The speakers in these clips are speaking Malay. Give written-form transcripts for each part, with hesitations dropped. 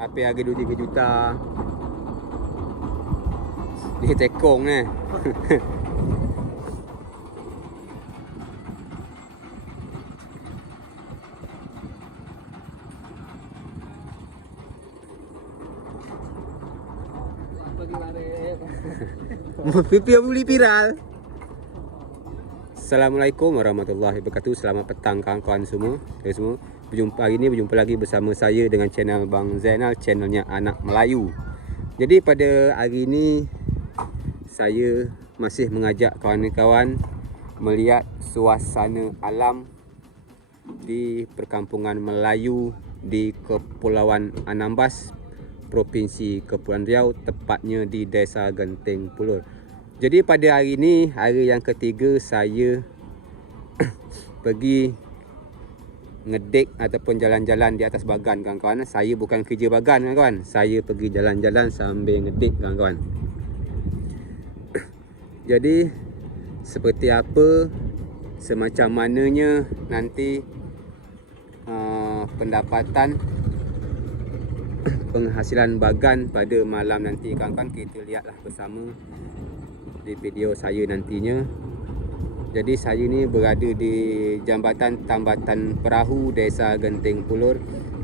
Apa harga 2-3 juta. Ni tekong ni. Pipi boleh viral. Assalamualaikum warahmatullahi wabarakatuh. Selamat petang kawan-kawan semua. Hari ini berjumpa lagi bersama saya dengan channel Bang Zainal, channelnya Anak Melayu. Jadi pada hari ini saya masih mengajak kawan-kawan melihat suasana alam di perkampungan Melayu di Kepulauan Anambas, Provinsi Kepulauan Riau, tepatnya di Desa Genting Pulur. Jadi pada hari ini, hari yang ketiga saya pergi ngedek ataupun jalan-jalan di atas bagan, kawan-kawan. Saya bukan kerja bagan, kawan-kawan. Saya pergi jalan-jalan sambil ngedek, kawan-kawan. Jadi seperti apa, semacam mananya nanti pendapatan penghasilan bagan pada malam nanti, kawan-kawan. Kita lihatlah bersama di video saya nantinya. Jadi saya ni berada di Jambatan Tambatan Perahu, Desa Genting Pulur,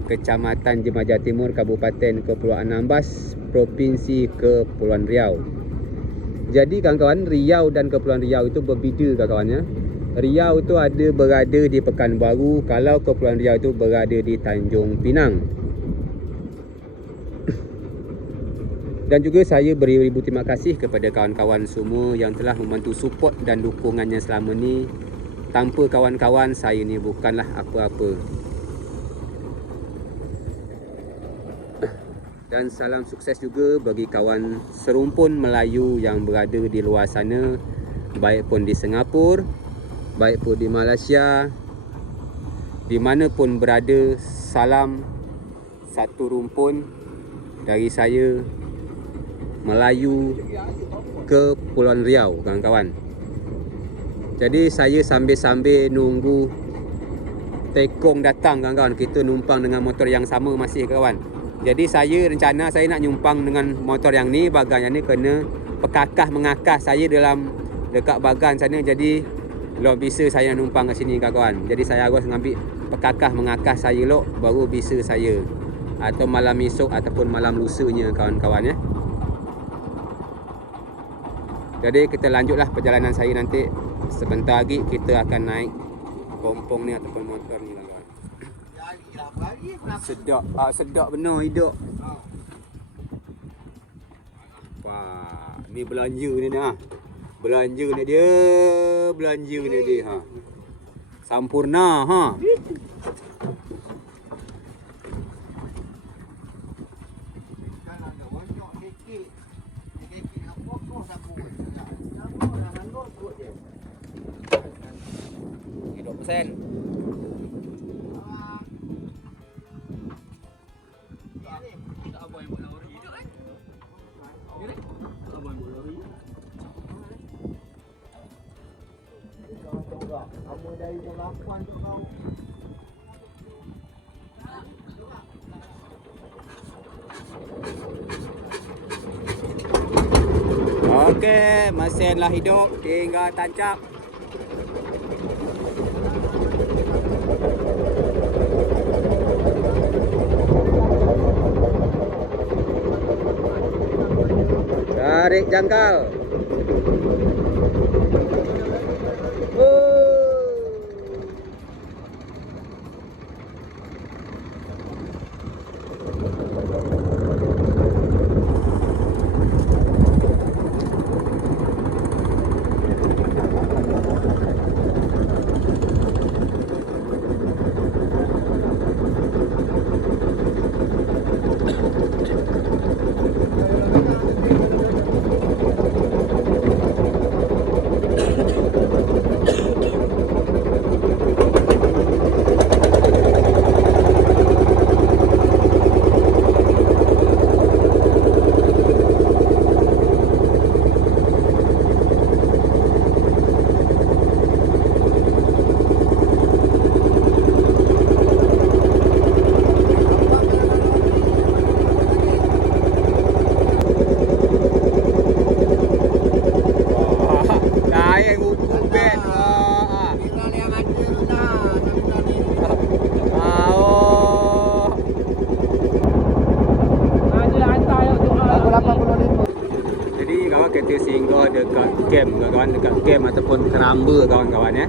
Kecamatan Jemaja Timur, Kabupaten Kepulauan Anambas, Provinsi Kepulauan Riau. Jadi kawan-kawan, Riau dan Kepulauan Riau itu berbeza, kawan-kawan ya. Riau itu ada berada di Pekanbaru, kalau Kepulauan Riau itu berada di Tanjung Pinang. Dan juga saya beribu-ribu terima kasih kepada kawan-kawan semua yang telah membantu support dan dukungannya selama ni. Tanpa kawan-kawan, saya ni bukanlah apa-apa. Dan salam sukses juga bagi kawan serumpun Melayu yang berada di luar sana, baik pun di Singapura, baik pun di Malaysia, di mana pun berada. Salam satu rumpun dari saya, Melayu Kepulauan Riau, kawan-kawan. Jadi saya sambil-sambil nunggu tekong datang, kawan-kawan. Kita numpang dengan motor yang sama masih, kawan. Jadi saya rencana saya nak nyumpang dengan motor yang ni, bagan yang ni kena pekakah mengakas saya dalam dekat bagan sana. Jadi lo bisa saya nak numpang ke sini, kawan-kawan. Jadi saya harus ngambil pekakah mengakas saya lo, baru bisa saya, atau malam esok ataupun malam lusanya, kawan-kawan ya. Jadi kita lanjutlah perjalanan saya nanti. Sebentar lagi kita akan naik pompong ni ataupun motor ni, kawan. Sedap, sedap benar hidup. Wah, ni belanja ni dah. Belanja ni dia, belanja ni dia ha. Sampurna ha. Sen. Okey, mesinlah hidup, tinggal tancap. Tarik jangkal. Ubin. Wah. Viral yang ada tu dah. Oh. Ada hantar tu. Aku 85. Jadi kawan kita singgah dekat camp kawan-kawan, dekat camp ataupun keramba kawan-kawan ya.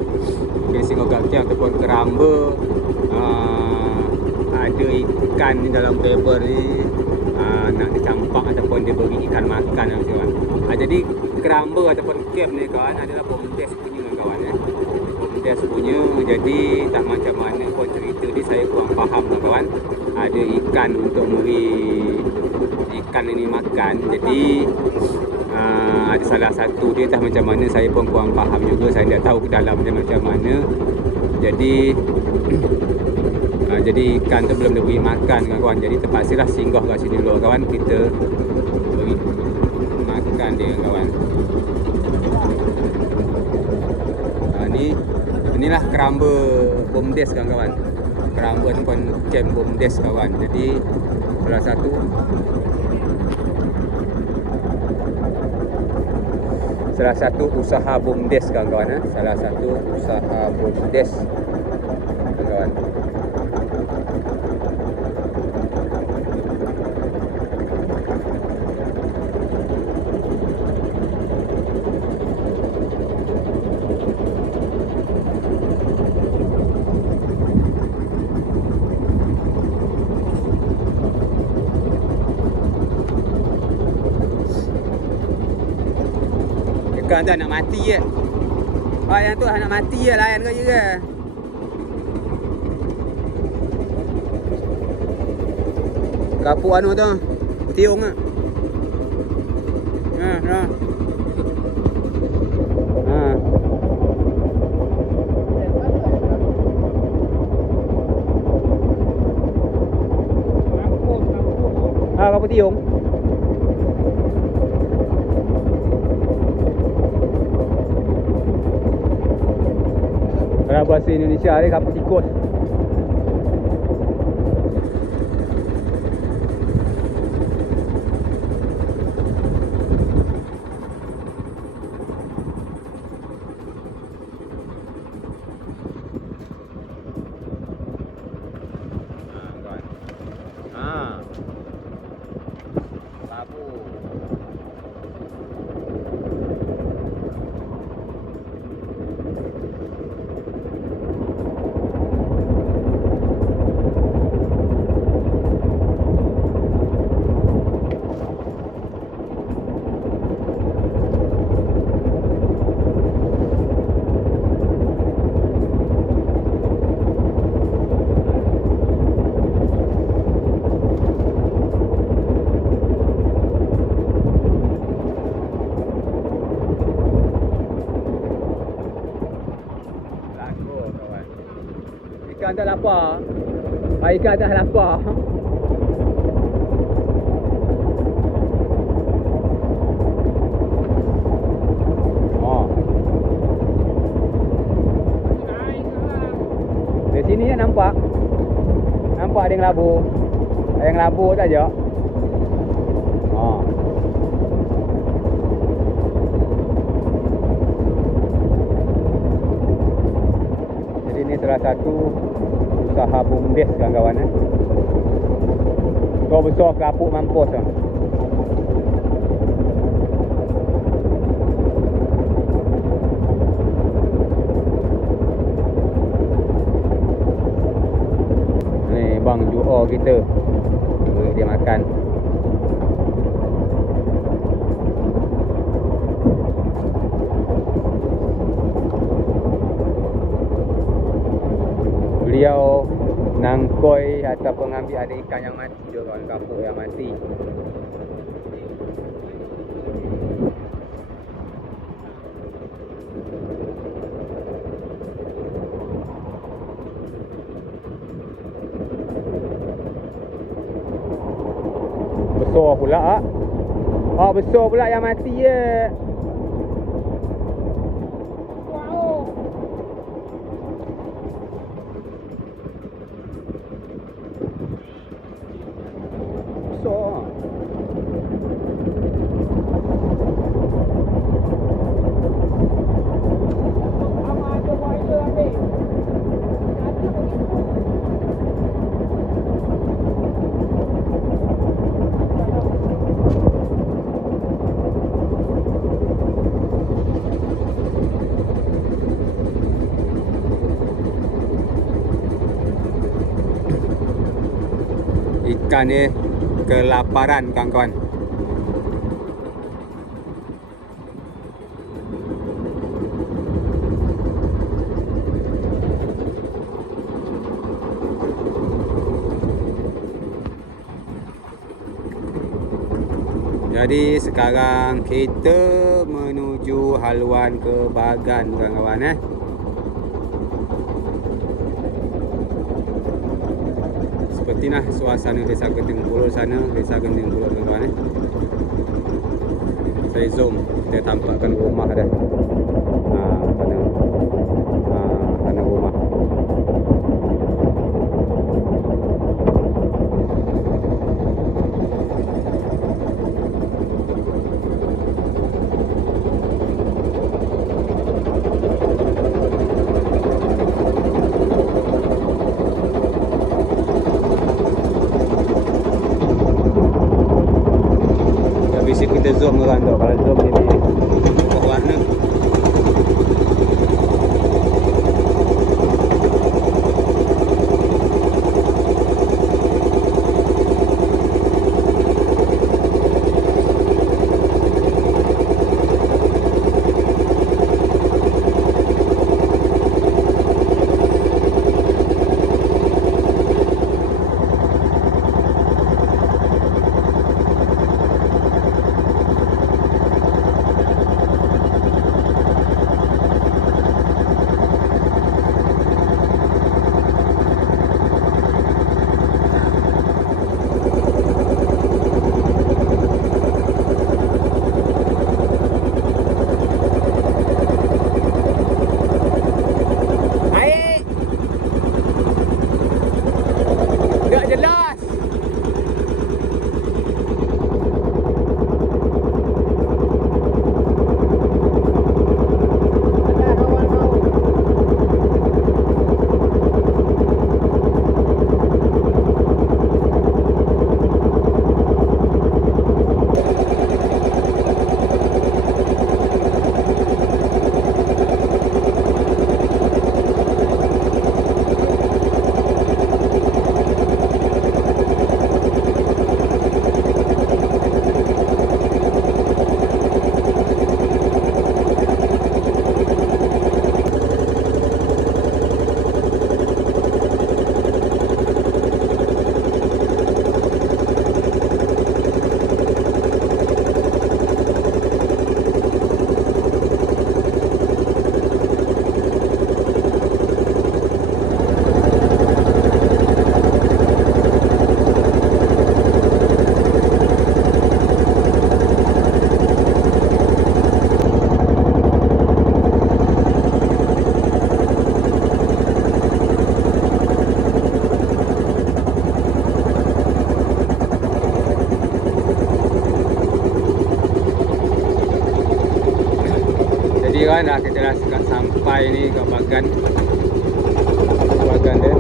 Kita singgah dekat camp ataupun keramba. Ada ikan di dalam paper ni, nak dicampak ataupun dia beri ikan makan kawan. Jadi keramba ataupun camp ni kawan adalah BUMDES punya kawan ya. BUMDES punya, jadi tak macam mana pun cerita ni saya kurang faham kawan. Ada ikan untuk beri ikan ini makan. Jadi ada salah satu dia entah macam mana, saya pun kurang faham juga, saya tak tahu ke dalam dia macam mana. Jadi ikan tu belum diberi makan kawan-kawan. Jadi terpaksalah singgah kat sini dulu kawan, kita beri makan dia kawan. Inilah keramba BUMDES kawan-kawan. Keramba ataupun camp BUMDES kawan. Jadi salah satu usaha BUMDES kawan-kawan. Salah satu usaha BUMDES kawan. Ikan tu nak mati je. Yang tu nak mati je, layan kau je ke? Kapuk anu tu, tiung ah. Ha. Kapuk tiung. Kalau bahasa Indonesia ni kapuk tikus. Ikan tak lapar. Ikan tak lapar. Di sini ya nampak. Nampak ada yang labur. Yang labur saja. Jadi ini salah satu usaha BUMDES kawan-kawan. Kau besar kapuk mampus lah. Ni bang jual kita, beri dia makan. Beliau nangkoi ataupun ambil ada ikan yang mati tu kawan, kapuk yang mati. Besar pula ah. Besar pula yang mati je. ikan ni kelaparan kawan-kawan. Jadi sekarang kita menuju haluan ke Bagan kawan-kawan. Seperti nah suasana Desa Genting Pulur sana, Desa Genting Pulur kawan-kawan. Saya zoom, kita tampakkan rumah dah. Sana rumah. Habis kita zoom orang tu. Kalau zoom ni berubah warna. Jadi kan dah kita dah sampai ni ke Bagan. Bagan dia.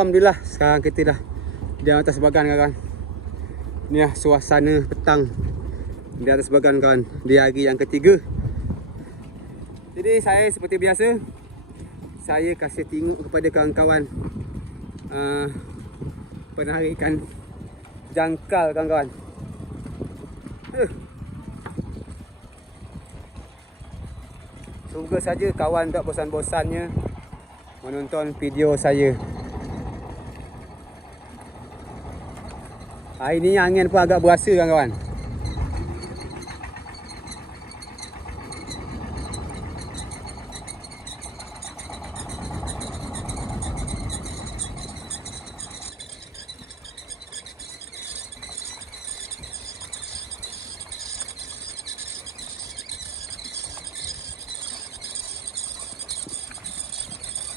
Alhamdulillah, sekarang kita dah di atas bagan kawan. Ni lah suasana petang di atas bagan kawan, di hari yang ketiga. Jadi saya seperti biasa, saya kasih tengok kepada kawan-kawan penarikan jangkal kawan-kawan. Semoga saja kawan tak bosan-bosannya menonton video saya. Hari ni angin pun agak berasa kawan-kawan.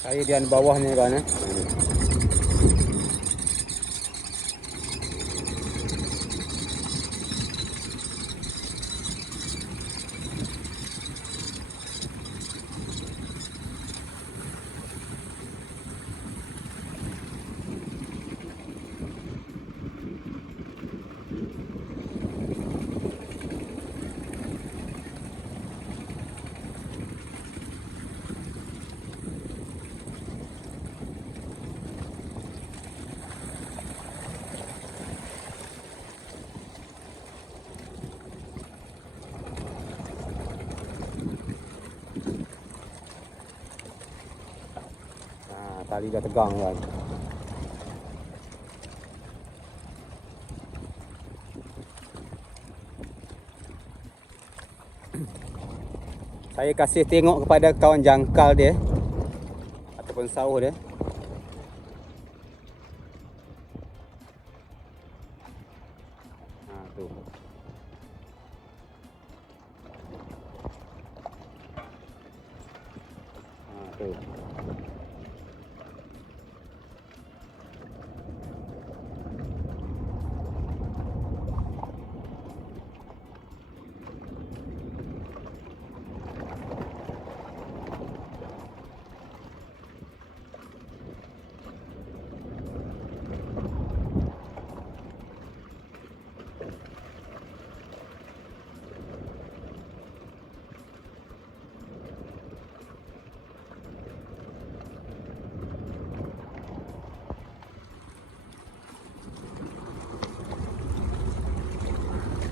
Saya di bawah ni kawan tali dah tegang kan. Saya kasih tengok kepada kawan jangkal dia ataupun sauh dia. Tu. Tu.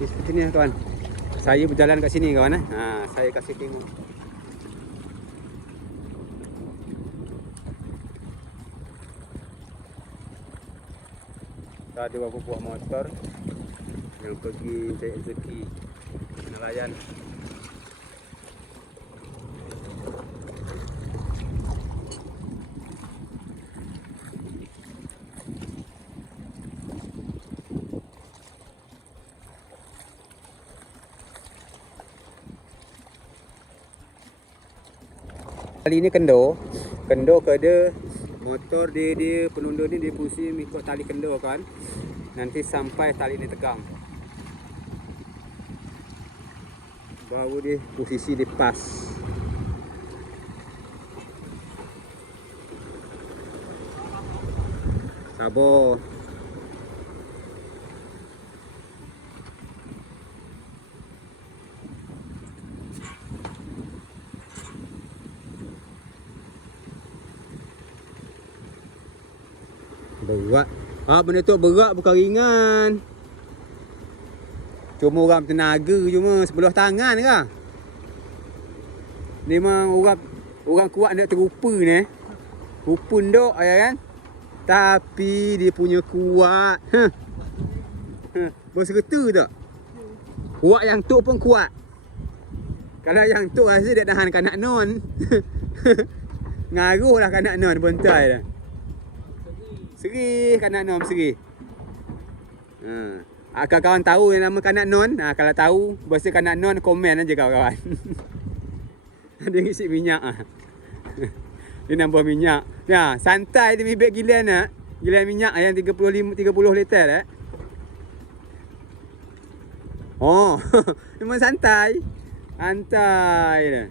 Seperti ni kawan. Saya berjalan kat sini kawan saya kasih tengok. Ada beberapa buah motor yang pergi cari rezeki nelayan. Kali ni kendo ke dia motor dia penundur ni dia pusing ikut tali kendo kan. Nanti sampai tali ni tegang. Baru dia posisi dia pas. Sabar. Berat. Benda tu berat bukan ringan. Cuma orang tenaga cuma sebelah tangan ke. Ni memang orang kuat nak terupa ni. Rupun dok ya kan. Tapi dia punya kuat. Berserta tak? Kuat yang tu pun kuat. Kalau yang tu rasa dia tahan kanak non. Ngaruh lah kanak non bentai dah. Seri kanak non seri. Kawan-kawan tahu yang nama kanak non. Kalau tahu bahasa kanak non komen aja kawan-kawan. Dia isi minyak dia nambah minyak. Ya, santai dia bibit gilian gilian minyak yang 30 liter Oh, memang santai. Santai dah.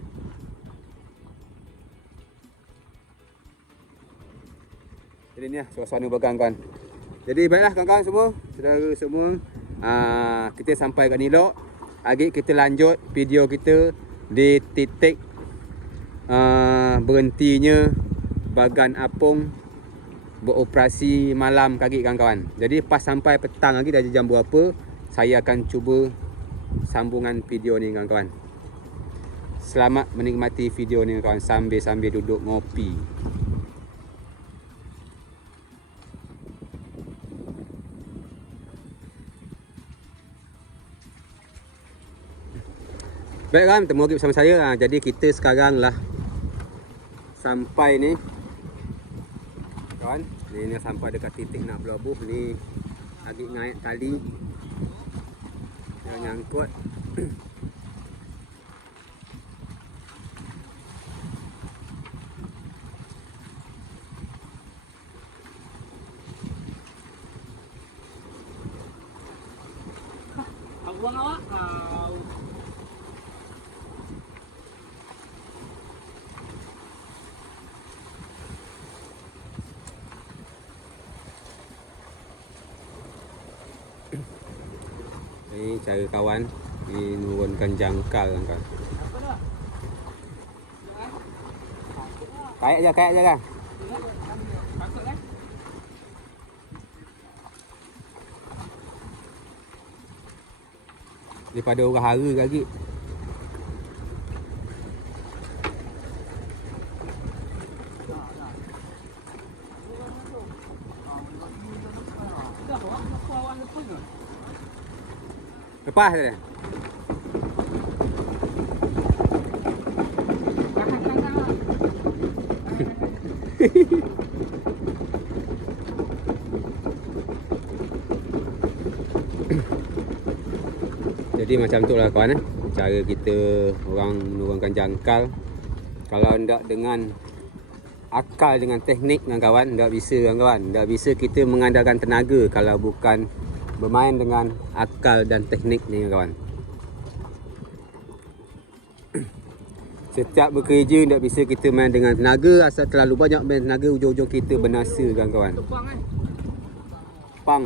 Jadi ni lah suasana bagang kawan. Jadi baiklah kawan-kawan semua, saudara semua, kita sampai kat Nilok. Lagi kita lanjut video kita di titik berhentinya Bagan Apung beroperasi malam kaki kawan-kawan. Jadi pas sampai petang lagi dah jam berapa, saya akan cuba sambungan video ni kawan-kawan. Selamat menikmati video ni kawan sambil duduk ngopi. Baik kawan, temu lagi bersama saya. Jadi kita sekarang lah sampai ni kawan. Ni sampai dekat titik nak berlabuh ni. Lagi ngait tali yang nyangkut. Buang awak. Ni cara kawan menurunkan jangkal kan. Kayak je kan. Daripada orang hara lagi. Lepas dah. Jadi macam tu lah kawan cara kita orang menurunkan jangkal. Kalau ndak dengan akal, dengan teknik kawan, ndak bisa kawan. Ndak bisa kita mengandalkan tenaga kalau bukan bermain dengan akal dan teknik ni kawan. Setiap bekerja tak bisa kita main dengan tenaga. Asal terlalu banyak main tenaga, ujung-ujung kita binasa kawan. Pang.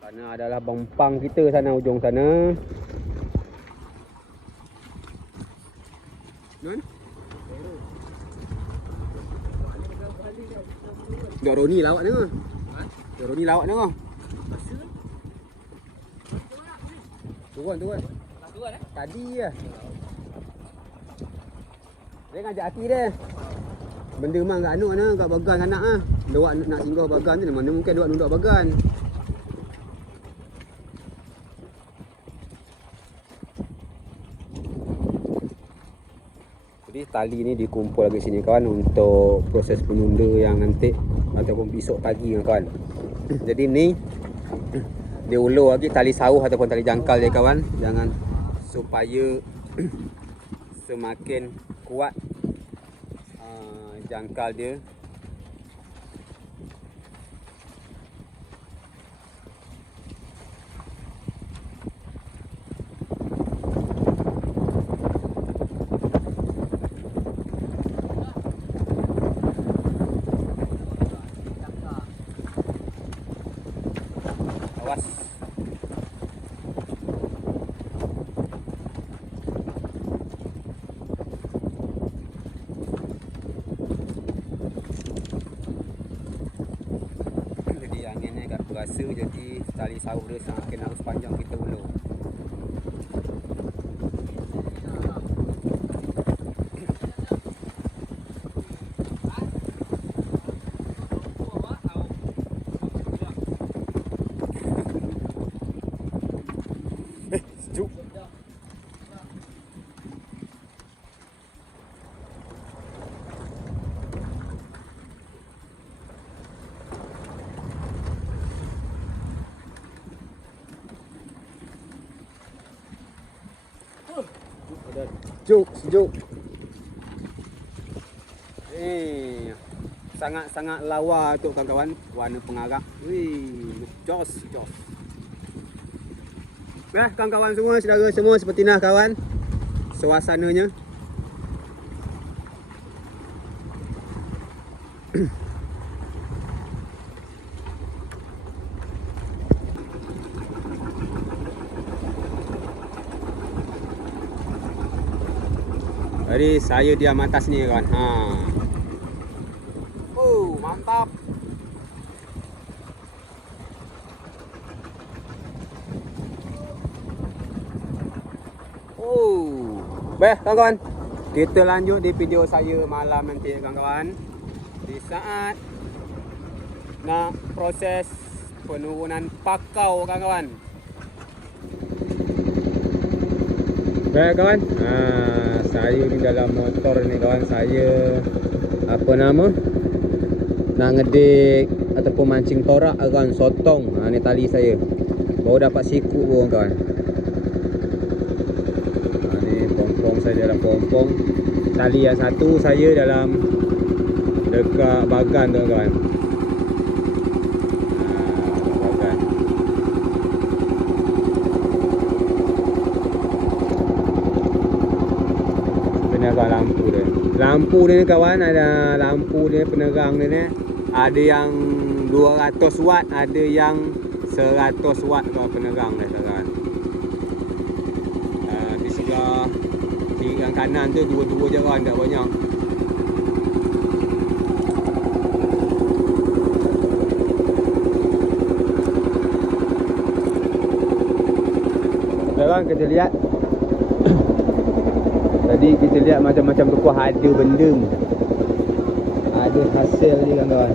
Sana adalah bempang kita sana, ujung sana. Nun? Dok Roni lawak ni. Dok Roni lawak ni. Turun. Tadi je. Dia ngajak hati dia. Benda mang kat anak ni, kat bagan sana ah. Dia nak singgah bagan tu, mana mungkin dia nunduk bagan. Jadi tali ni dikumpul lagi sini kawan untuk proses penunda yang nanti ataupun besok pagi kawan. Jadi ni dia ulur lagi tali sauh ataupun tali jangkal dia kawan. Jangan supaya semakin kuat jangkal dia. Awas. Jadi anginnya agak berasa, jadi tali sauh dia semakin harus panjang kita ulur. Sejuk. Sejuk. Sangat-sangat lawa tu kawan-kawan, warna pengarak. Wih, jos. Baik kawan-kawan semua, saudara semua, seperti nah kawan suasananya. Jadi saya diam atas ni kawan. Ha. Oh, mantap. Oh. Baik kawan-kawan. Kita lanjut di video saya malam nanti kawan-kawan. Di saat nak proses penurunan pakau kawan-kawan. Baik kawan, saya ni dalam motor ni kawan. Saya apa nama, nak ngedik ataupun mancing torak kawan, sotong. Ni tali saya baru dapat siku pun kawan. Ni pompong saya dalam pompong. Tali yang satu saya dalam dekat bagan tu kawan. Bagan. Penerangan lampu dia. Lampu dia ni kawan, ada lampu dia penerang dia ni. Ada yang 200 watt, ada yang 100 watt kawan penerang dia kawan. Di sebelah kiri dan kanan tu dua-dua je kawan, tak banyak. Sekarang kita lihat. Tadi kita lihat macam-macam tukuh ada benda. Ada hasil ni kawan-kawan.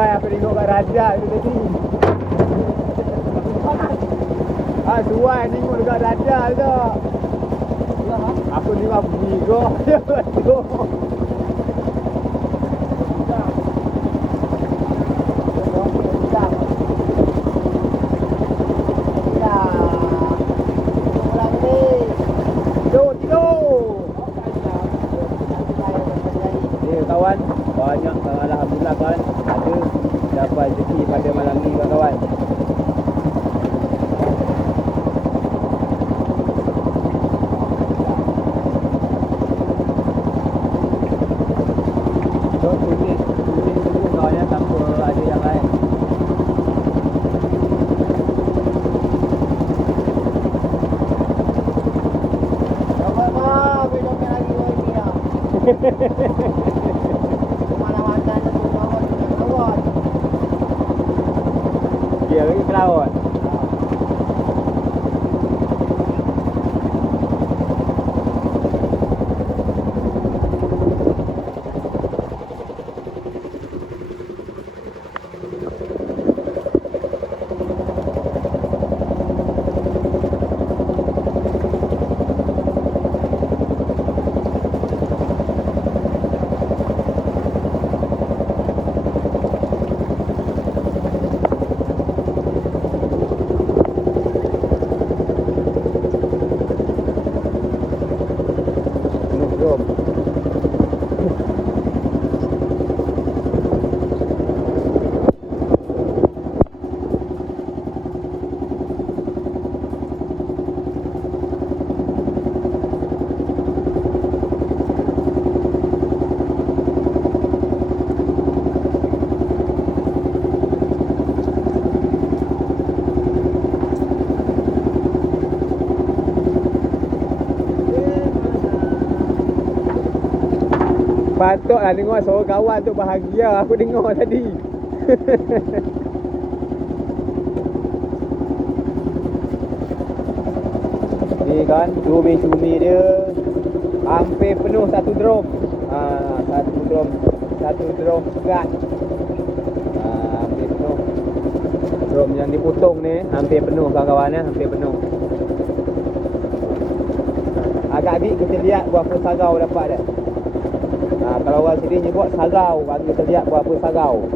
Suai aku tengok kat radar tu tadi. Suai tengok dekat radar tu. Aku ni mah bigo je tu. Kawan, banyak alhamdulillah kawan ada dapat rezeki pada malam ni kawan. So tulis dulu kawan ya, tanpa ada yang lain. Dia lagi ke laut. Patutlah tengok seorang kawan tu bahagia. Aku tengok tadi. Ni kan cumi-cumi dia hampir penuh satu drum. Satu drum segat. Hampir penuh. Drum yang dipotong ni hampir penuh kawan-kawan ya, hampir penuh. Agak adik kita lihat berapa sarau dapat dah. Kalau orang sini nyebut sarau, bagi kita lihat berapa sarau.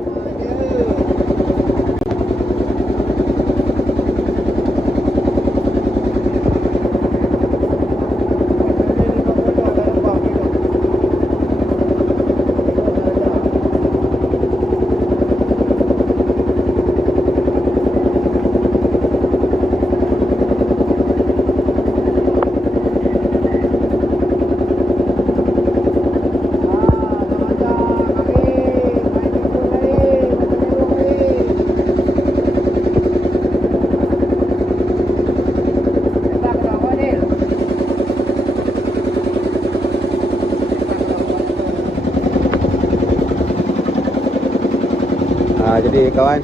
Jadi kawan,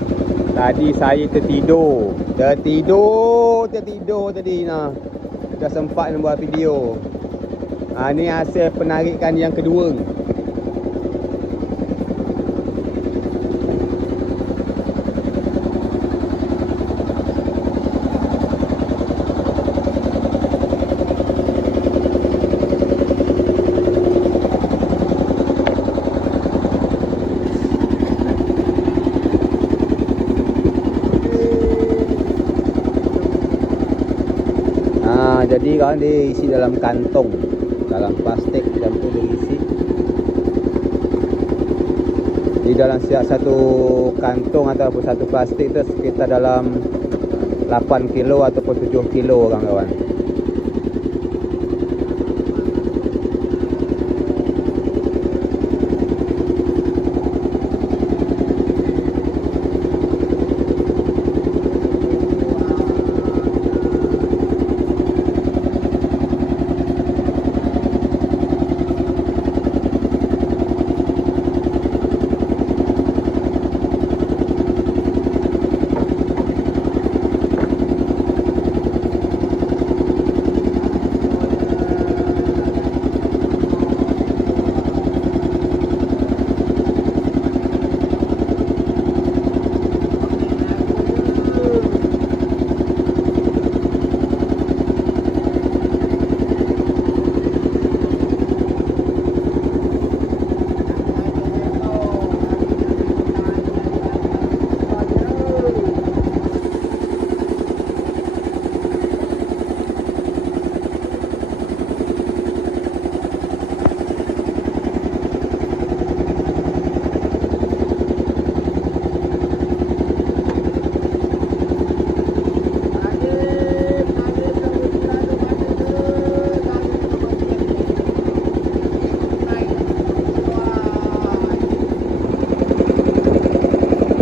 tadi saya tertidur tadi nah. Dah sempat nak buat video. Ni hasil penarikan yang kedua. Jadi kawan, dia isi dalam kantong, dalam plastik dan tu dia isi. Di dalam setiap satu kantong ataupun satu plastik tu sekitar dalam 8 kilo ataupun 7 kilo kawan-kawan.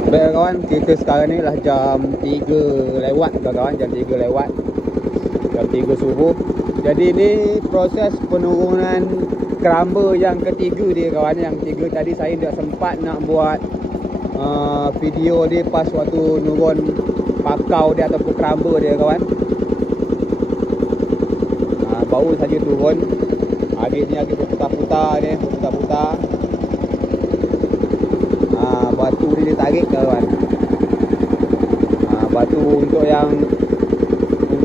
Baik kawan, kita sekarang ni lah jam 3 lewat kawan, jam 3 lewat. Jam 3 subuh. Jadi ni proses penurunan keramba yang ketiga dia kawan. Yang ketiga tadi saya tak sempat nak buat video dia pas waktu nurun pakau dia ataupun keramba dia kawan. Baru saja turun. Adik ni lagi berputar-putar ni, berputar-putar. Batu dia tarik kawan. Batu untuk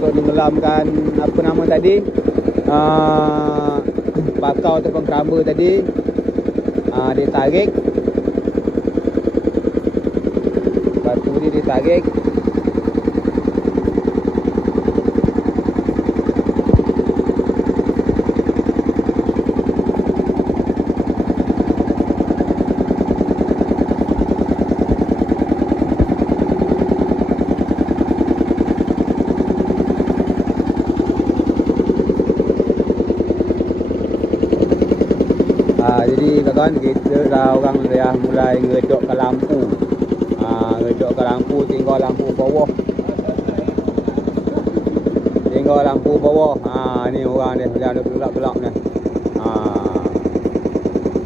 menenggelamkan apa nama tadi, pakau ataupun keramba tadi, dia tarik. Batu dia ditarik. Jadi kawan, kita dah orang dah mulai ngedokkan lampu. Ngedokkan lampu, tinggal lampu bawah. Tinggal lampu bawah. Ni orang dia yang ada gelap-gelap ni.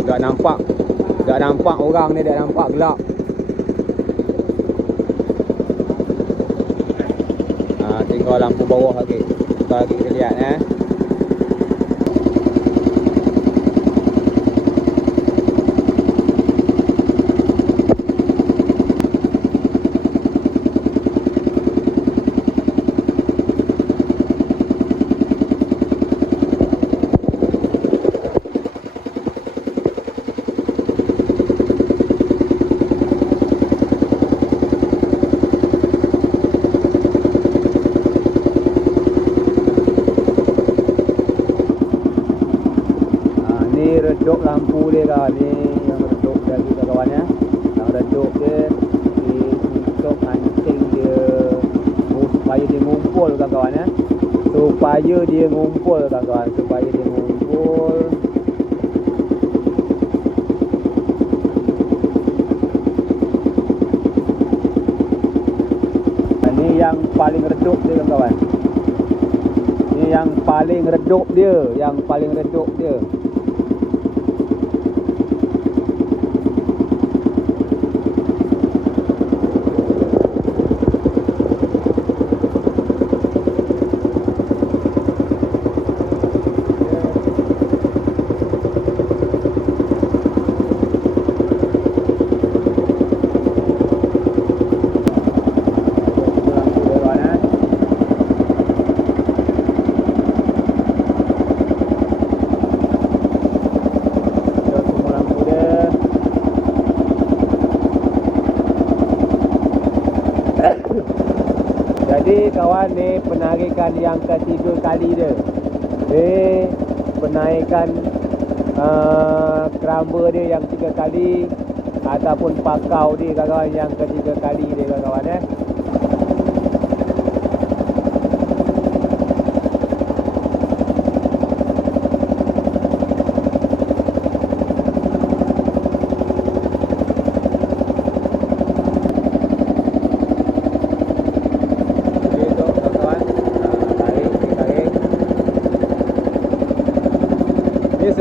Tak nampak. Tak nampak orang ni, tak nampak gelap. Tinggal lampu bawah lagi. Kita lagi kita lihat redup lampu dia kawan, ni yang redup dia lagi kawan ya. Yang redup dia untuk hancing dia supaya dia ngumpul kawan ya. Supaya dia ngumpul kawan, supaya dia ngumpul. Ini yang paling redup dia kawan. Ini yang paling redup dia, yang paling redup dia. Jadi kawan, ni penarikan yang ketiga kali dia. Ni penaikan keramba dia yang 3 kali, ataupun pakau dia kawan yang ketiga kali dia kawan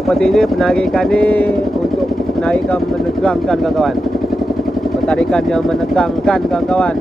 Sepertinya penarikan ni untuk penarikan menegangkan kawan. Penarikan yang menegangkan kawan.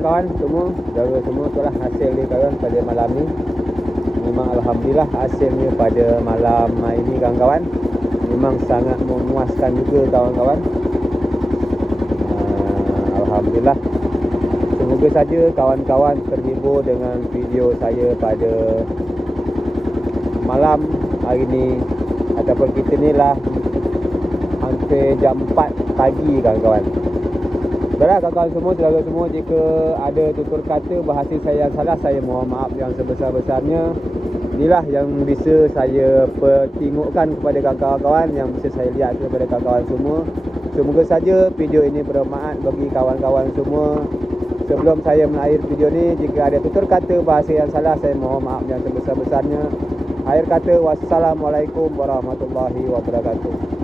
kawan-kawan semua, saudara semua, itulah hasil dia kawan pada malam ni. Memang alhamdulillah hasilnya pada malam ini kawan-kawan memang sangat memuaskan juga kawan-kawan. Alhamdulillah. Semoga saja kawan-kawan terhibur dengan video saya pada malam hari ni, ataupun kita ni lah hampir jam 4 pagi kawan-kawan. Baiklah kawan-kawan semua, saudara semua, jika ada tutur kata bahasa saya yang salah, saya mohon maaf yang sebesar-besarnya. Inilah yang bisa saya pertengokkan kepada kawan-kawan, yang bisa saya lihat kepada kawan-kawan semua. Semoga saja video ini bermanfaat bagi kawan-kawan semua. Sebelum saya mengakhiri video ni, jika ada tutur kata bahasa yang salah, saya mohon maaf yang sebesar-besarnya. Akhir kata, wassalamualaikum warahmatullahi wabarakatuh.